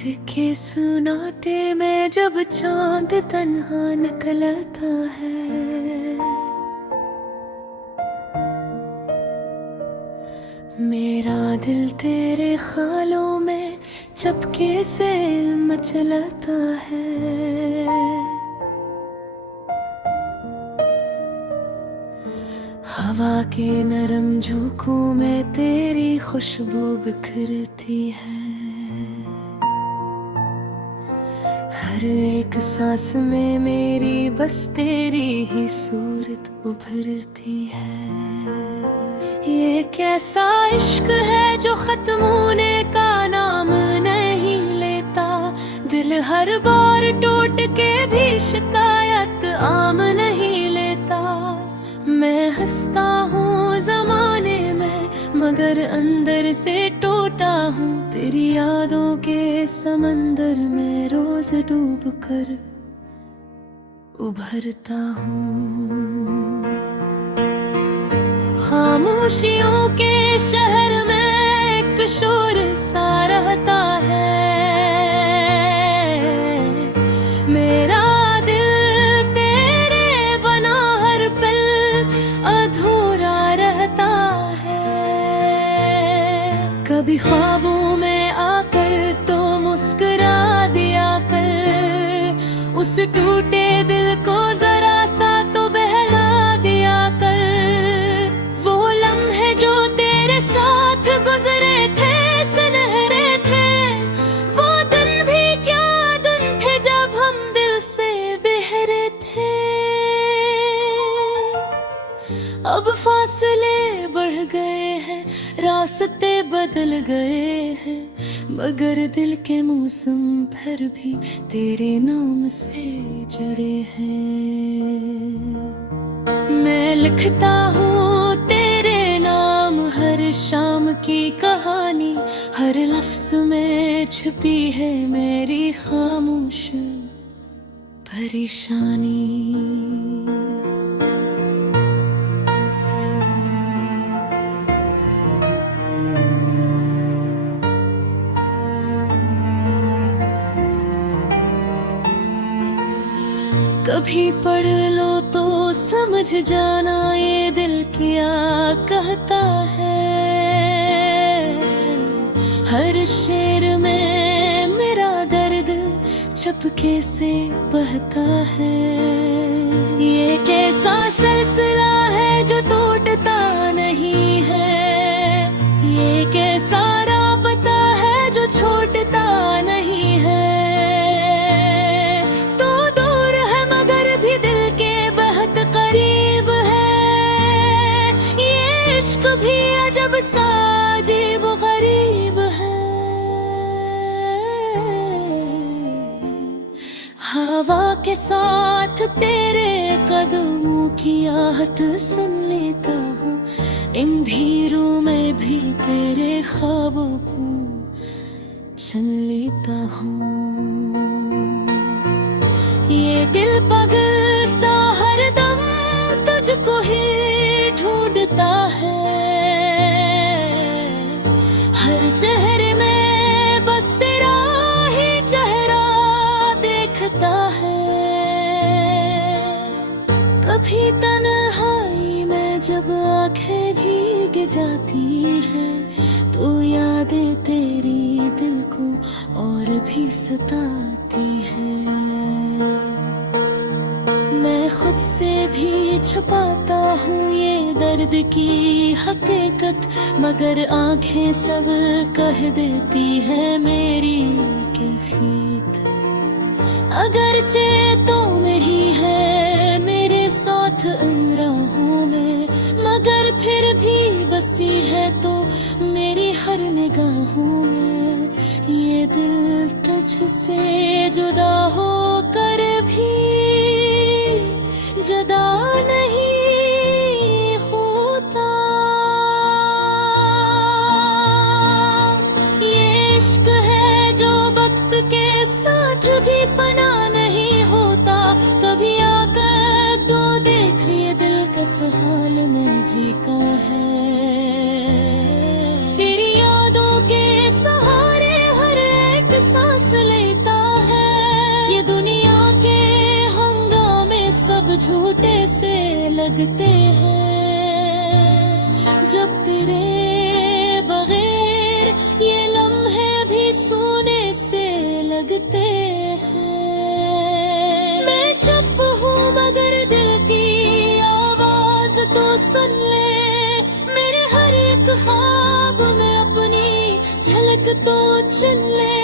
रात के सुनाटे में जब चांद तन्हा निकलता है, मेरा दिल तेरे ख्यालों में चपके से मचलता है। हवा के नरम झोंकों में तेरी खुशबू बिखरती है, हर एक सांस में मेरी बस तेरी ही सूरत उभरती है। ये कैसा इश्क है जो खत्म होने का नाम नहीं लेता, दिल हर बार टूट के भी शिकायत आम नहीं लेता। मैं हंसता हूँ ज़माने में मगर अंदर से टूटा हूँ, तेरी यादों के समंदर में रोज डूब कर उभरता हूँ। खामोशियों के शहर में एक शोर सा रहता है, मेरा दिल तेरे बना हर पल अधूरा रहता है। कभी ख्वाबों में आकर तो मुस्कुरा दिया कर, उस टूटे दिल को जरा सा तो बहला दिया कर। वो लम्हे जो तेरे साथ गुजरे थे सुनहरे थे, वो दिन भी क्या दिन थे जब हम दिल से बिखरे थे। अब फासले बढ़ गए हैं, रास्ते बदल गए हैं, मगर दिल के मौसम फिर भी तेरे नाम से जुड़े हैं। मैं लिखता हूँ तेरे नाम हर शाम की कहानी, हर लफ्ज में छुपी है मेरी खामोश परेशानी। कभी पढ़ लो तो समझ जाना ये दिल क्या कहता है, हर शेर में मेरा दर्द चपके से बहता है। ये कैसा सिलसिला है जो टूटता नहीं है, ये कैसा राबता है जो छोड़ता नहीं है। भी अजब सा अजीब गरीब है, हवा के साथ तेरे कदमों की आहट सुन लेता हूँ, इन भीड़ों में भी तेरे ख्वाबों को चुन लेता हूँ। ये दिल पागल सा हरदम तुझको ही ढूंढता है, हर चेहरे में बस तेरा ही चेहरा देखता है। कभी तन्हाई में जब आंखें भीग जाती हैं, तो यादें तेरी दिल को और भी सताती हैं। मैं खुद से भी छुपाता हूँ ये दर्द की हकीकत, मगर आंखें सब कह देती है मेरी कैफियत। अगरचे तो मेरी है मेरे साथ इन राहों में, मगर फिर भी बसी है तो मेरी हर निगाहों में। ये दिल तुझसे जुदा होकर भी जुदा नहीं होता। ये इश्क है जो वक्त के साथ भी फना नहीं होता, कभी आकर तो देख ये दिल किस हाल में जीता है। तेरी यादों के सहारे हर एक सांस झूठे से लगते हैं। जब तेरे बगैर ये लम्हे भी सोने से लगते हैं। मैं चुप हूँ मगर दिल की आवाज तो सुन ले, मेरे हर एक ख्वाब में अपनी झलक तो चुन ले।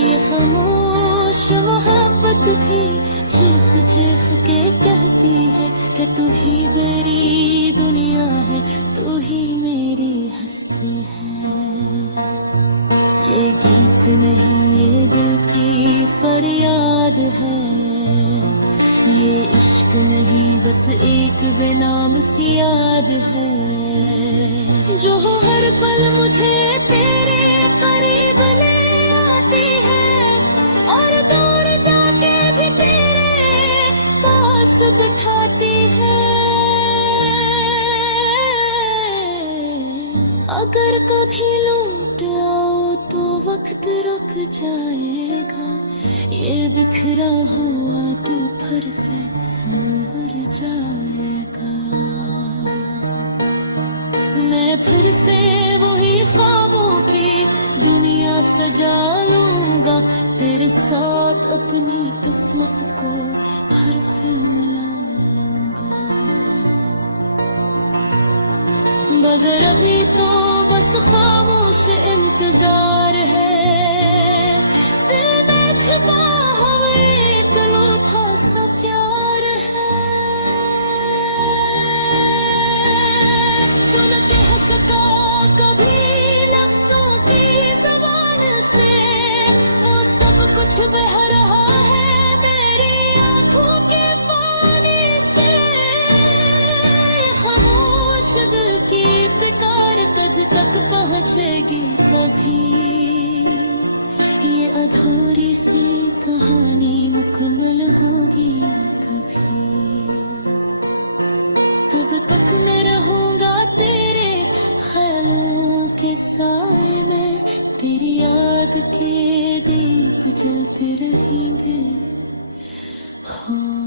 ये खामोश मोहब्बत भी चीख चीख के कहती है कि तू ही मेरी दुनिया है, तू ही मेरी हस्ती है। ये गीत नहीं ये दिल की फरियाद है, ये इश्क नहीं बस एक बेनाम सी याद है। जो हर पल मुझे तेरे करीब ले आती है और दूर जाके भी तेरे पास बिठाती है। अगर कभी लौट आओ तो वक्त रुक जाएगा, ये बिखरा हुआ तो फिर से संवर जाएगा। मैं फिर से वही ख्वाबों की दुनिया सजा लूंगा, तेरे साथ अपनी किस्मत को फिर से मिला लूंगा। मगर अभी तो बस खामोश इंतजार है, दिल में छिपा हुआ एक अनूठा सा प्यार है। जो न कह सका कभी लफ्जों की ज़बान से, वो सब कुछ बह रहा है मेरी आंखों के पानी से। ये खामोश दिल की पुकार तुझ तक पहुंचेगी कभी, ये अधूरी सी कहानी मुकम्मल होगी कभी। तब तक मैं रहूंगा तेरे ख्यालों के साए में, तेरी याद के दीप जलते रहेंगे। हाँ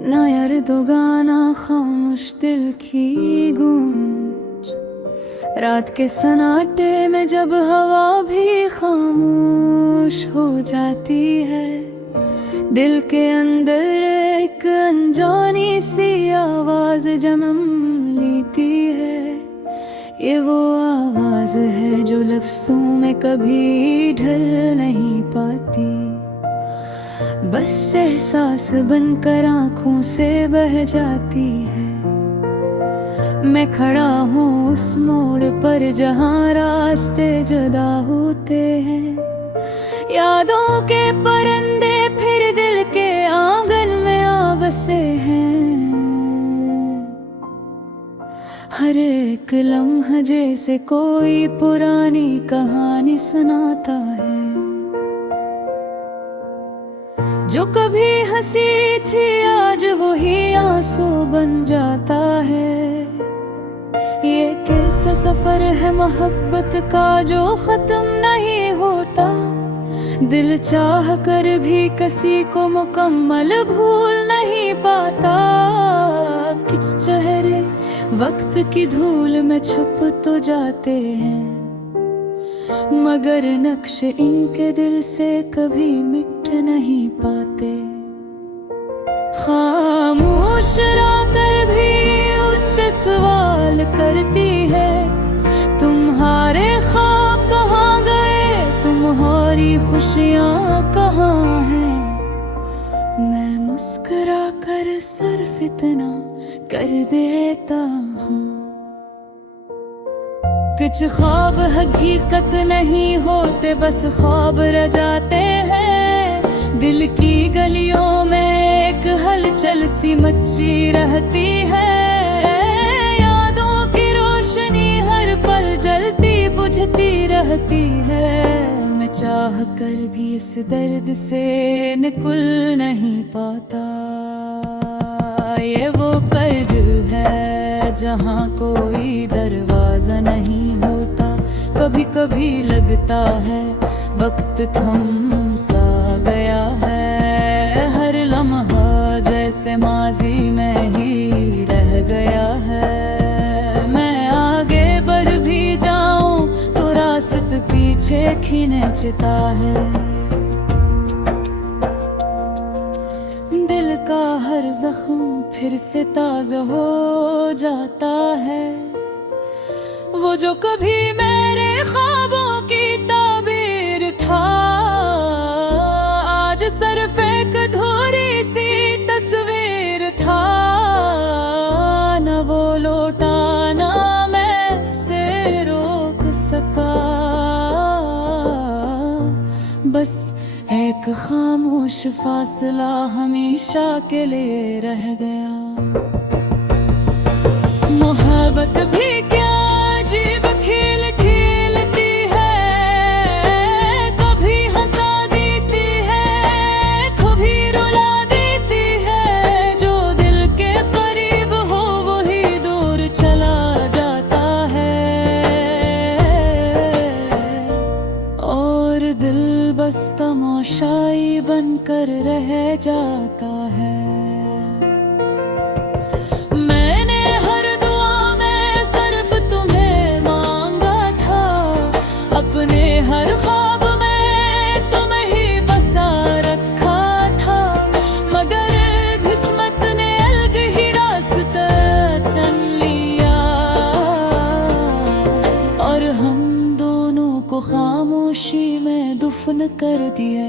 ना यार दो गाना खामोश दिल की गूंज, रात के सन्नाटे में जब हवा भी खामोश हो जाती है। दिल के अंदर एक अनजानी सी आवाज जन्म लेती है। ये वो आवाज है जो लफ्जों में कभी ढल नहीं पाती, बस एहसास बनकर आँखों से बह जाती है। मैं खड़ा हूँ उस मोड़ पर जहाँ रास्ते जुदा होते हैं। यादों के परिंदे फिर दिल के आंगन में आ बसे हैं। हर एक लम्हा जैसे कोई पुरानी कहानी सुनाता है, जो कभी हंसी थी आज वही आंसू बन जाता है। ये कैसा सफर है मोहब्बत का जो खत्म नहीं होता, दिल चाह कर भी किसी को मुकम्मल भूल नहीं पाता। कुछ चेहरे वक्त की धूल में छुप तो जाते हैं, मगर नक्श इनके दिल से कभी मिट नहीं पाते। खामोश रहकर भी उससे सवाल करती है, तुम्हारे ख्वाब कहाँ गए, तुम्हारी खुशियाँ कहाँ हैं। मैं मुस्कुरा कर सिर्फ इतना कर देता हूँ, कुछ ख्वाब हकीकत नहीं होते, बस ख्वाब रह जाते हैं। दिल की गलियों में एक हल्की हलचल सी मची रहती है, यादों की रोशनी हर पल जलती बुझती रहती है। मैं चाह कर भी इस दर्द से निकल नहीं पाता। ये वो कर्ज है जहाँ कोई दरवाजा नहीं होता। कभी कभी लगता है वक्त थम सा गया है, हर लम्हा जैसे माजी में ही रह गया है। मैं आगे बढ़ भी जाऊं तो रास्ता पीछे खींचता है। दिल का हर जख्म फिर से ताज़ा हो जाता है। वो जो कभी मेरे ख्वाबों की ताबीर था, आज सिर्फ एक अधूरी सी तस्वीर था। न वो लौटा ना मैं से रोक सका, बस एक खामोश फासला हमेशा के लिए रह गया। मोहब्बत भी क्या अजीब खेल खेलती है, कभी हंसा देती है, कभी रुला देती है। जो दिल के करीब हो वही दूर चला जाता है, और दिल बस तमाशाई बनकर रह जाता है। मैंने हर दुआ में सिर्फ तुम्हें मांगा था, अपने हर ख्वाब में तुम्हें ही बसा रखा था। मगर किस्मत ने अलग ही रास्ता चुन लिया, और हम दोनों को खामोशी में दफन कर दिया।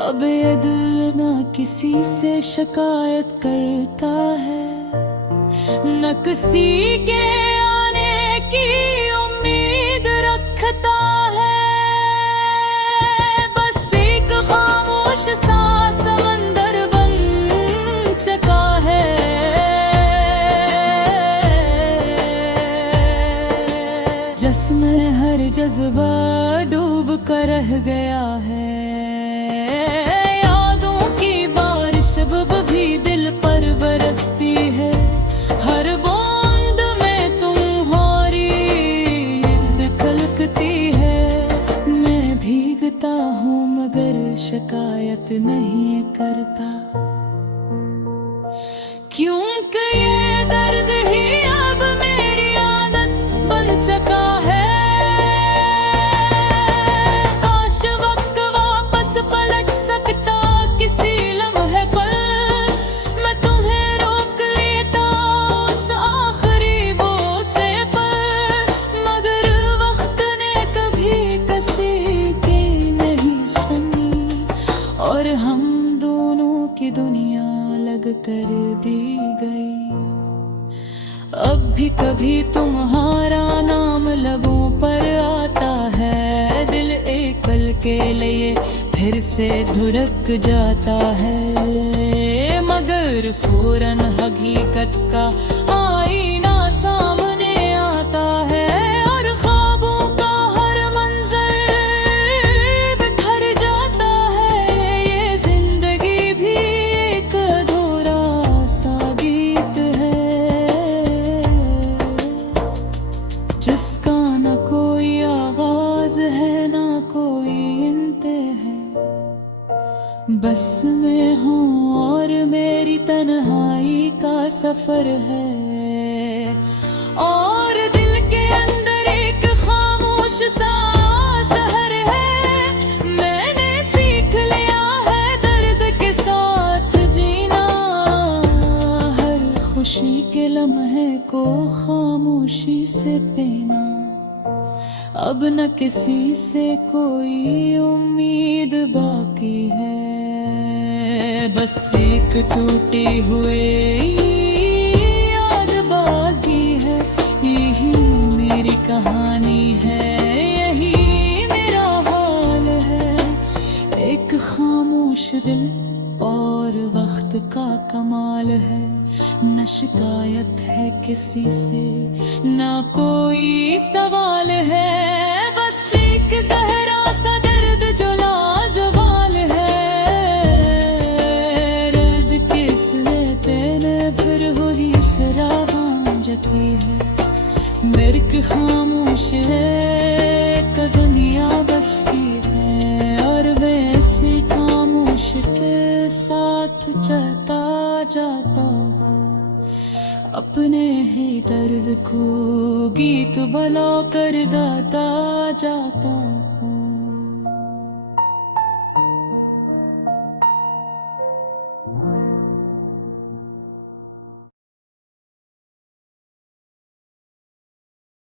अब ये दिल न किसी से शिकायत करता है, न किसी के आने की उम्मीद रखता है। बस एक खामोश सा समंदर बन चुका है, जिसमें हर जज्बा डूब कर रह गया है। यादों की बारिश अब भी दिल पर बरसती है, हर बूंद में तुम्हारी याद खलकती है। मैं भीगता हूँ मगर शिकायत नहीं करता, क्योंकि ये दर्द ही अब मेरी आदत बन चुका है। काश वक्त वापस पलट सकता किसी लम्हे पर, मैं तुम्हें रोक लेता उस आखिरी बोसे पर। मगर वक्त ने कभी किसी की नहीं सुनी, और हम दोनों की दुनिया अलग कर दी गई। अब भी कभी तुम्हारा नाम लबों पर आता है, दिल एक पल के लिए फिर से धुरक जाता है। मगर फौरन हकीकत का आईना सामने आता है, और ख्वाबों का हर मंजर बिखर जाता है। ये जिंदगी भी एक अधूरा सा गीत है, जिसका न कोई आगाज है न कोई इंतहा। बस मैं हूँ और मेरी तन्हाई का सफर है, और दिल के अंदर एक खामोश सा शहर है। मैंने सीख लिया है दर्द के साथ जीना, हर खुशी के लम्हे को खामोशी से पीना। अब न किसी से कोई उम्मीद बाकी है, बस एक टूटी हुई याद बाकी है। यही मेरी कहानी है, यही मेरा हाल है। एक खामोश दिल का कमाल है, न शिकायत है किसी से, ना कोई सवाल है, बस एक गहरा सा दर्द जो लाजवाल है। दर्द किस तेने फिर हुई सराहां जती है, मिर्ग खामोश है का दुनिया बसती है, और वैसे खामोश के साथ चलता जाता अपने ही दर्द को गीत बला कर गाता जाता।